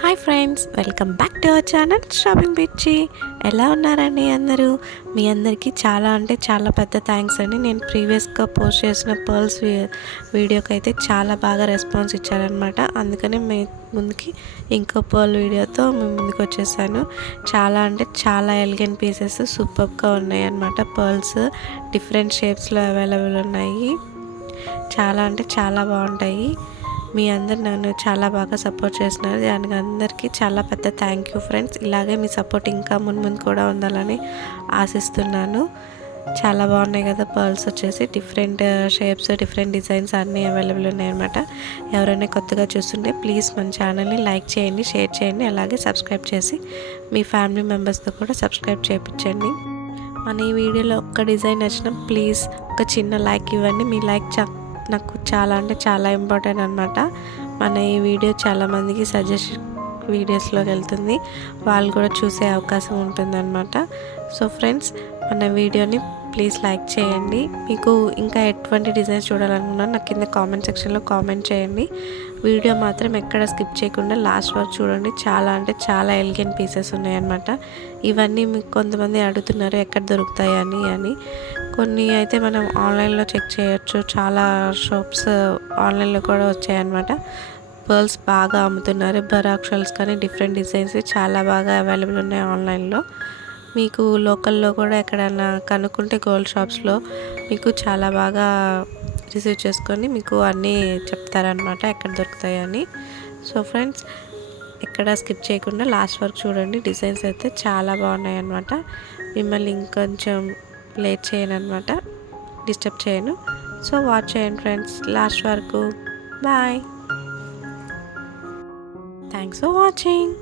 Hi friends, welcome back to our channel shopping పిచ్చి. ఎలా ఉన్నారండి అందరూ? మీ అందరికీ చాలా అంటే చాలా పెద్ద థ్యాంక్స్ అండి. నేను ప్రీవియస్గా పోస్ట్ చేసిన పర్ల్స్ వీడియోకి అయితే చాలా బాగా రెస్పాన్స్ ఇచ్చారనమాట. అందుకని మీ ముందుకి ఇంకో పర్ల్ వీడియోతో మీ ముందుకు వచ్చేసాను. చాలా అంటే చాలా ఎలిగెంట్ పీసెస్ సూపర్గా ఉన్నాయి అన్నమాట. పర్ల్స్ డిఫరెంట్ షేప్స్లో అవైలబుల్ ఉన్నాయి. చాలా అంటే చాలా బాగుంటాయి. మీ అందరు నన్ను చాలా బాగా సపోర్ట్ చేస్తున్నారు. దానికి అందరికీ చాలా పెద్ద థ్యాంక్ యూ ఫ్రెండ్స్. ఇలాగే మీ సపోర్ట్ ఇంకా ముందు కూడా ఉండాలని ఆశిస్తున్నాను. చాలా బాగున్నాయి కదా పర్ల్స్ వచ్చేసి. డిఫరెంట్ షేప్స్, డిఫరెంట్ డిజైన్స్ అన్నీ అవైలబుల్ ఉన్నాయన్నమాట. ఎవరైనా కొత్తగా చూస్తుంటే ప్లీజ్ మన ఛానల్ని లైక్ చేయండి, షేర్ చేయండి, అలాగే సబ్స్క్రైబ్ చేసి మీ ఫ్యామిలీ మెంబర్స్తో కూడా సబ్స్క్రైబ్ చేయించండి. మన ఈ వీడియోలో ఒక్క డిజైన్ నచ్చినా ప్లీజ్ ఒక చిన్న లైక్ ఇవ్వండి. మీ లైక్ నాకు చాలా అంటే చాలా ఇంపార్టెంట్ అనమాట. మన ఈ వీడియో చాలామందికి సజెషన్ వీడియోస్లోకి వెళ్తుంది, వాళ్ళు కూడా చూసే అవకాశం ఉంటుందన్నమాట. సో ఫ్రెండ్స్, మన వీడియోని ప్లీజ్ లైక్ చేయండి. మీకు ఇంకా ఎటువంటి డిజైన్స్ చూడాలనుకున్నా నాకు కింద కామెంట్ సెక్షన్లో కామెంట్ చేయండి. వీడియో మాత్రం ఎక్కడ స్కిప్ చేయకుండా లాస్ట్ వరకు చూడండి. చాలా అంటే చాలా ఎలిగెంట్ పీసెస్ ఉన్నాయన్నమాట. ఇవన్నీ మీకు కొంతమంది అడుగుతున్నారు ఎక్కడ దొరుకుతాయి అని. కొన్ని అయితే మనం ఆన్లైన్లో చెక్ చేయొచ్చు. చాలా షాప్స్ ఆన్లైన్లో కూడా వచ్చాయన్నమాట. పర్ల్స్ బాగా అమ్ముతున్నారు. బరాక్షల్స్ కానీ డిఫరెంట్ డిజైన్స్ చాలా బాగా అవైలబుల్ ఉన్నాయి ఆన్లైన్లో. మీకు లోకల్లో కూడా ఎక్కడైనా కనుక్కుంటే గోల్డ్ షాప్స్లో మీకు చాలా బాగా రిసీవ్ చేసుకొని మీకు అన్నీ చెప్తారనమాట ఎక్కడ దొరుకుతాయని. సో ఫ్రెండ్స్, ఎక్కడ స్కిప్ చేయకుండా లాస్ట్ వరకు చూడండి. డిజైన్స్ అయితే చాలా బాగున్నాయి అన్నమాట. మిమ్మల్ని ఇంకొంచెం లేట్ చేయను అనమాట, డిస్టర్బ్ చేయను. సో వాచ్ చేయండి ఫ్రెండ్స్ లాస్ట్ వరకు. Bye, thanks for watching.